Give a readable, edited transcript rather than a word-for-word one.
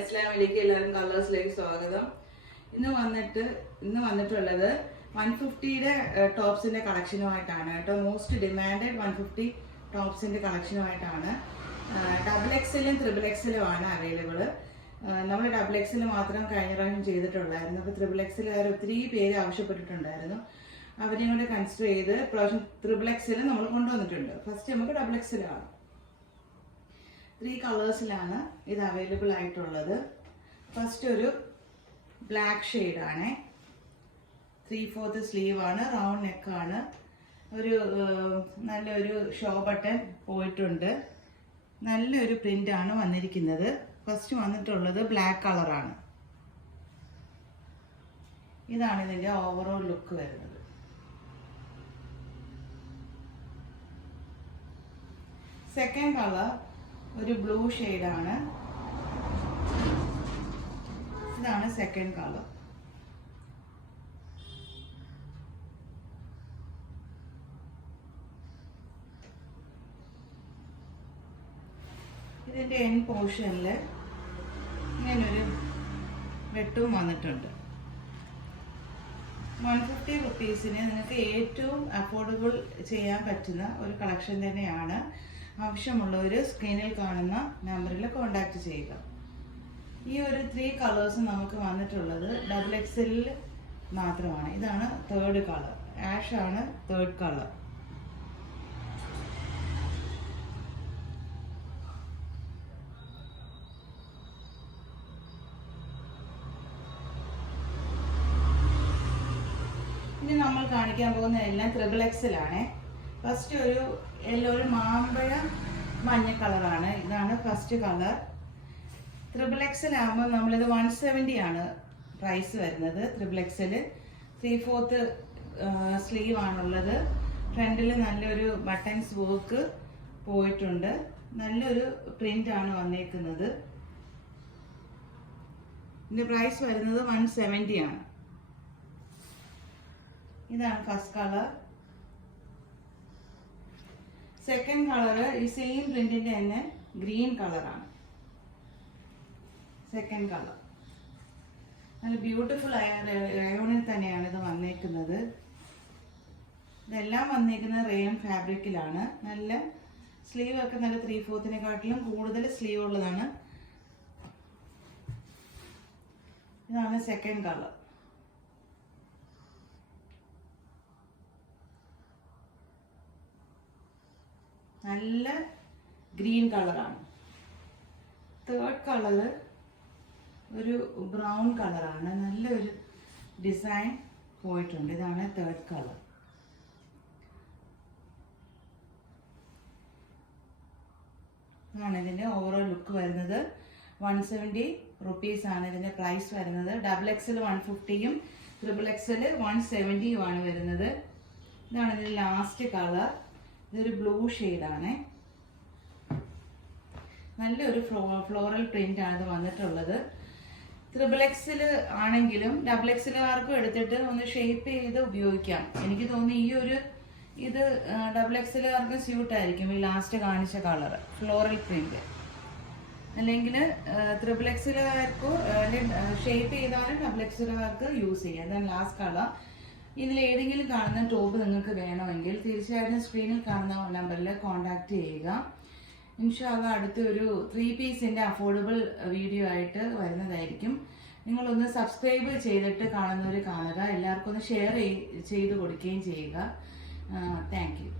ഇസ്ലാമിലേക്ക് എല്ലാവരും കളേഴ്സിലേക്ക് സ്വാഗതം. ഇന്ന് വന്നിട്ടുള്ളത് 150യുടെ ടോപ്സിന്റെ കളക്ഷനുമായിട്ടാണ് കേട്ടോ. Most demanded 150 ടോപ്സിന്റെ കളക്ഷനുമായിട്ടാണ്. XXL XXL ആണ് അവൈലബിൾ. നമ്മൾ XXL മാത്രം കഴിഞ്ഞ പ്രാവശ്യം ചെയ്തിട്ടുണ്ടായിരുന്നു. അപ്പോൾ XXL ഒത്തിരി പേര് ആവശ്യപ്പെട്ടിട്ടുണ്ടായിരുന്നു. അവരെയും കൂടെ കൺസിഡർ ചെയ്ത് പ്രാവശ്യം XXL നമ്മൾ കൊണ്ടുവന്നിട്ടുണ്ട്. ഫസ്റ്റ് നമുക്ക് XXL ആണ്. 3 കളേഴ്സിലാണ് ഇത് അവൈലബിൾ ആയിട്ടുള്ളത്. ഫസ്റ്റ് ഒരു ബ്ലാക്ക് ഷെയ്ഡാണ്, 3/4 സ്ലീവ് ആണ്, റൗണ്ട് നെക്കാണ്, ഒരു നല്ലൊരു ഷോ ബട്ടൺ പോയിട്ടുണ്ട്, നല്ലൊരു പ്രിന്റ് ആണ് വന്നിരിക്കുന്നത്. ഫസ്റ്റ് വന്നിട്ടുള്ളത് ബ്ലാക്ക് കളറാണ്. ഇതാണ് ഇതിന്റെ ഓവറോൾ ലുക്ക് വരുന്നത്. സെക്കൻഡ് കളർ ഒരു ബ്ലൂ ഷെയ്ഡാണ്. ഇതാണ് സെക്കൻഡ് കളർ. ഇതിന്റെ എൻഡ് പോർഷനിൽ ഇങ്ങനൊരു വെട്ടും വന്നിട്ടുണ്ട്. 150 റുപ്പീസിന് നിങ്ങൾക്ക് ഏറ്റവും അഫോർഡബിൾ ചെയ്യാൻ പറ്റുന്ന ഒരു കളക്ഷൻ തന്നെയാണ്. ആവശ്യമുള്ളവർ സ്ക്രീനിൽ കാണുന്ന നമ്പറിൽ കോൺടാക്ട് ചെയ്യുക. ഈ ഒരു 3 കളേഴ്സ് നമുക്ക് വന്നിട്ടുള്ളത് XXL മാത്രമാണ്. ഇതാണ് തേർഡ് കളർ, ആഷ് ആണ് തേർഡ് കളർ. ഇനി നമ്മൾ കാണിക്കാൻ പോകുന്ന എല്ലാം XXL ആണ്. ഫസ്റ്റ് ഒരു മാമ്പഴ മഞ്ഞ കളറാണ്. ഇതാണ് ഫസ്റ്റ് കളർ. XXL ആകുമ്പോൾ നമ്മളിത് 170 ആണ് പ്രൈസ് വരുന്നത്. XXL 3/4 സ്ലീവ് ആണുള്ളത്. ഫ്രണ്ടിൽ നല്ലൊരു ബട്ടൺസ് വർക്ക് പോയിട്ടുണ്ട്. നല്ലൊരു പ്രിന്റ് ആണ് വന്നേക്കുന്നത്. ഇതിന്റെ പ്രൈസ് വരുന്നത് 170 ആണ്. ഇതാണ് ഫസ്റ്റ് കളർ. സെക്കൻഡ് കളർ ഈ സെയിം പ്രിന്റിന്റെ തന്നെ ഗ്രീൻ കളറാണ്. സെക്കൻഡ് കളർ നല്ല ബ്യൂട്ടിഫുൾ ആയ റയോണിൽ തന്നെയാണ് ഇത് വന്നേക്കുന്നത്. ഇതെല്ലാം വന്നേക്കുന്നത് റയോൺ ഫാബ്രിക്കിലാണ്. നല്ല സ്ലീവ് ഒക്കെ നല്ല 3/4-നെക്കാട്ടിലും കൂടുതൽ സ്ലീവ് ഉള്ളതാണ്. ഇതാണ് സെക്കൻഡ് കളർ. നല്ല ഗ്രീൻ കളറാണ്. തേർഡ് കളർ ഒരു ബ്രൗൺ കളറാണ്. നല്ലൊരു ഡിസൈൻ പോയിട്ടുണ്ട്. ഇതാണ് തേർഡ് കളർ. ഇതാണ് ഇതിന്റെ ഓവറോൾ ലുക്ക് വരുന്നത്. 170 റുപ്പീസ് ആണ് ഇതിന്റെ പ്രൈസ് വരുന്നത്. XXL 150യും XXL 170യും ആണ് വരുന്നത്. ഇതാണ് ഇതിന്റെ ലാസ്റ്റ് കളർ. ഇതൊരു ബ്ലൂ ഷെയ്ഡാണ്. നല്ലൊരു ഫ്ലോറൽ പ്രിന്റ് ആണ് ഇത് വന്നിട്ടുള്ളത്. XXL ആണെങ്കിലും XXLകാർക്കും എടുത്തിട്ട് ഒന്ന് ഷേപ്പ് ചെയ്ത് ഉപയോഗിക്കാം. എനിക്ക് തോന്നുന്നു ഇത് XXLകാർക്ക് സ്യൂട്ട് ആയിരിക്കും. ഈ ലാസ്റ്റ് കാണിച്ച കളർ ഫ്ലോറൽ പ്രിന്റ്. അല്ലെങ്കിൽ XXLകാർക്കോ ഷേപ്പ് ചെയ്താലും XXLകാർക്ക് യൂസ് ചെയ്യാം. അതാണ് ലാസ്റ്റ് കളർ. ഇതിൽ ഏതെങ്കിലും കാണുന്ന ടോപ്പ് നിങ്ങൾക്ക് വേണമെങ്കിൽ തീർച്ചയായിട്ടും സ്ക്രീനിൽ കാണുന്ന നമ്പറിൽ കോൺടാക്ട് ചെയ്യുക. ഇൻഷാ അല്ലാഹ് അടുത്തൊരു 3 പീസിന്റെ അഫോർഡബിൾ വീഡിയോ ആയിട്ട് വരുന്നതായിരിക്കും. നിങ്ങളൊന്ന് സബ്സ്ക്രൈബ് ചെയ്തിട്ട് കാണുന്നവർ കാണുക. എല്ലാവർക്കും ഒന്ന് ഷെയർ ചെയ്ത് കൊടുക്കുകയും ചെയ്യുക. Thank you.